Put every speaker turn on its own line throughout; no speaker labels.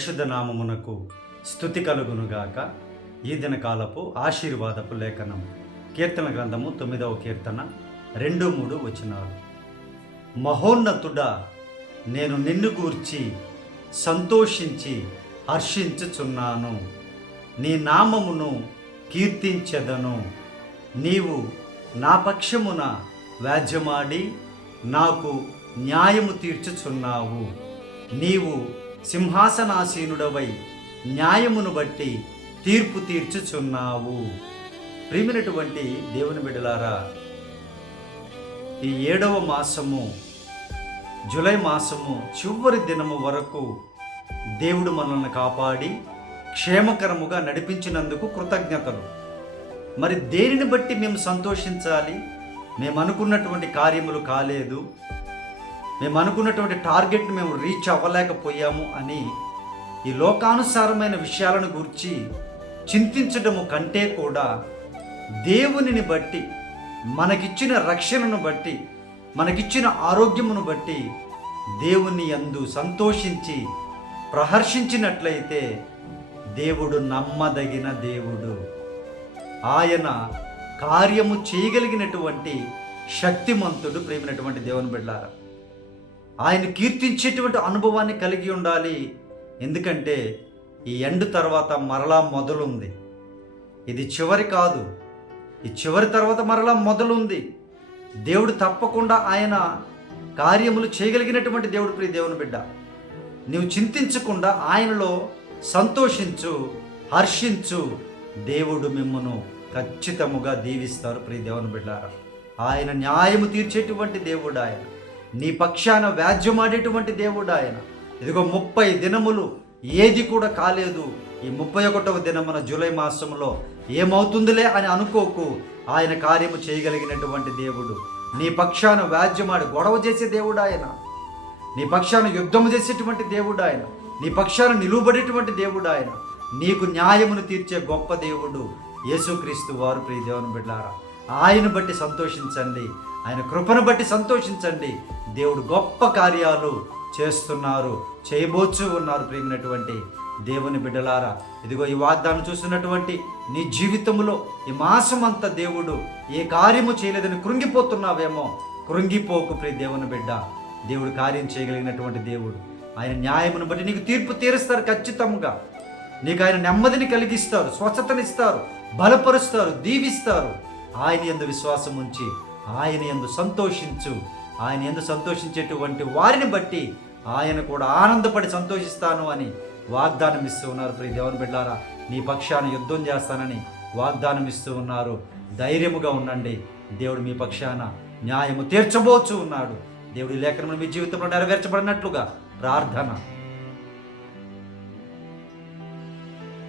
పరిశుద్ధ నామమునకు స్థుతి కలుగునుగాక. ఈ దిన కాలపు ఆశీర్వాదపు లేఖనం. కీర్తన గ్రంథము తొమ్మిదవ కీర్తన రెండు మూడు వచనాలు. మహోన్నతుడా నేను నిన్ను గూర్చి సంతోషించి హర్షించుచున్నాను. నీ నామమును కీర్తించెదను. నీవు నా పక్షమున వ్యాజ్యమాడి నాకు న్యాయము తీర్చుచున్నావు. నీవు సింహాసనాసీనుడవై న్యాయమును బట్టి తీర్పు తీర్చుచున్నావు. ప్రియమైనటువంటి దేవుని బిడలారా ఈ ఏడవ మాసము జూలై మాసము చివరి దినము వరకు దేవుడు మనల్ని కాపాడి క్షేమకరముగా నడిపించినందుకు కృతజ్ఞతలు. మరి దేనిని బట్టి మేము సంతోషించాలి? మేము అనుకున్నటువంటి కార్యములు కాలేదు. మేము అనుకున్నటువంటి టార్గెట్ని మేము రీచ్ అవ్వలేకపోయాము అని ఈ లోకానుసారమైన విషయాలను గురించి చింతించడము కంటే కూడా దేవునిని బట్టి మనకిచ్చిన రక్షణను బట్టి మనకిచ్చిన ఆరోగ్యమును బట్టి దేవుని అందు సంతోషించి ప్రహర్షించినట్లయితే దేవుడు నమ్మదగిన దేవుడు. ఆయన కార్యము చేయగలిగినటువంటి శక్తిమంతుడు ప్రేమినటువంటి దేవుని బిడ్డారా. ఆయన కీర్తించేటువంటి అనుభవాన్ని కలిగి ఉండాలి. ఎందుకంటే ఈ ఎండ్ తర్వాత మరలా మొదలుంది. ఇది చివరి కాదు. ఈ చివరి తర్వాత మరలా మొదలుంది. దేవుడు తప్పకుండా ఆయన కార్యములు చేయగలిగినటువంటి దేవుడు ప్రియ దేవుని బిడ్డ. నీవు చింతించకుండా ఆయనలో సంతోషించు హర్షించు. దేవుడు మిమ్మను ఖచ్చితముగా దీవిస్తారు ప్రియ దేవుని బిడ్డ ఆయన న్యాయము తీర్చేటువంటి దేవుడు ఆయన. నీ పక్షాన వ్యాజ్యమాడేటువంటి దేవుడు ఆయన. ఇదిగో ముప్పై దినములు ఏది కూడా కాలేదు. ఈ ముప్పై ఒకటవ దినమున జూలై మాసంలో ఏమవుతుందిలే అని అనుకోకు. ఆయన కార్యము చేయగలిగినటువంటి దేవుడు. నీ పక్షాన వ్యాజ్యమాడి గొడవ చేసే దేవుడు ఆయన. నీ పక్షాన యుద్ధము చేసేటువంటి దేవుడు ఆయన. నీ పక్షాన నిలువబడేటువంటి దేవుడు ఆయన. నీకు న్యాయమును తీర్చే గొప్ప దేవుడు యేసుక్రీస్తు వారు ప్రియ దేవుని బిడ్డారా ఆయన బట్టి సంతోషించండి. ఆయన కృపను బట్టి సంతోషించండి. దేవుడు గొప్ప కార్యాలు చేస్తున్నారు చేయబోచు ఉన్నారు ప్రేమినటువంటి దేవుని బిడ్డలారా. ఇదిగో ఈ వాగ్దానం చూస్తున్నటువంటి నీ జీవితంలో ఈ మాసం అంతా దేవుడు ఏ కార్యము చేయలేదని కృంగిపోతున్నావేమో కృంగిపోకు ప్రియ దేవుని బిడ్డ. దేవుడు కార్యం చేయగలిగినటువంటి దేవుడు. ఆయన న్యాయమును బట్టి నీకు తీర్పు తీరుస్తారు ఖచ్చితంగా. నీకు ఆయన నెమ్మదిని కలిగిస్తారు స్వచ్ఛతనిస్తారు బలపరుస్తారు దీవిస్తారు. ఆయన ఎందు విశ్వాసం ఉంచి ఆయన ఎందు సంతోషించు. ఆయన ఎందు సంతోషించేటువంటి వారిని బట్టి ఆయన కూడా ఆనందపడి సంతోషిస్తాను అని వాగ్దానం ఇస్తూ ఉన్నారు. ప్రియ దేవుని బిడ్డారా నీ పక్షాన యుద్ధం చేస్తానని వాగ్దానం ఇస్తూ ఉన్నారు. ధైర్యముగా ఉండండి. దేవుడు మీ పక్షాన న్యాయము తీర్చబోచు ఉన్నాడు. దేవుడి లేఖనములు మీ జీవితంలో నెరవేర్చబడినట్లుగా ప్రార్థన.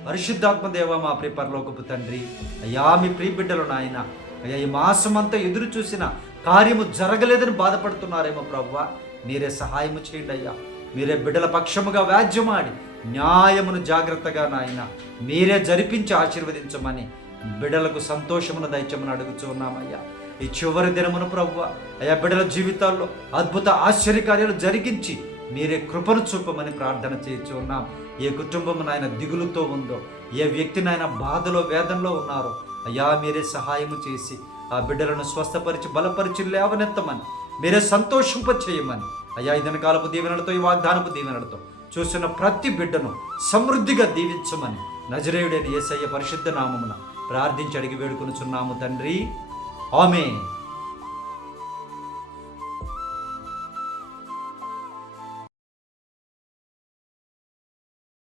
పరిశుద్ధాత్మ దేవ మా ప్రియ పరలోకపు తండ్రి అయ్యా మీ ప్రియ బిడ్డలు నాయన అయ్యా ఈ మాసమంతా ఎదురు చూసిన కార్యము జరగలేదని బాధపడుతున్నారేమో ప్రవ్వ. మీరే సహాయము చేయండి అయ్యా. మీరే బిడ్డల పక్షముగా వ్యాజ్యమాడి న్యాయమును జాగ్రత్తగా నాయన మీరే జరిపించి ఆశీర్వదించమని బిడ్డలకు సంతోషమును దయచమని అడుగుచూ ఉన్నామయ్యా. ఈ చివరి దినమును ప్రవ్వ అయ్యా బిడ్డల జీవితాల్లో అద్భుత ఆశ్చర్యకార్యాలు జరిగించి మీరే కృపను చూపమని ప్రార్థన చేయొచ్చు ఉన్నాం. ఏ కుటుంబం నాయన దిగులుతో ఉందో ఏ వ్యక్తి నాయన బాధలో వేదనలో ఉన్నారో అయ్యా మీరే సహాయము చేసి ఆ బిడ్డలను స్వస్థపరిచి బలపరిచి లేవనెత్తమని మీరే సంతోషింప చేయమని అయ్యా ఇదన కాలపు దీవెనలతో ఈ వాగ్దానపు దీవెనలతో చూస్తున్న ప్రతి బిడ్డను సమృద్ధిగా దీవించమని నజరేయుడైన ఏసయ్య పరిశుద్ధ నామమున ప్రార్థించి అడిగి వేడుకొనుచున్నాము తండ్రి. ఆమె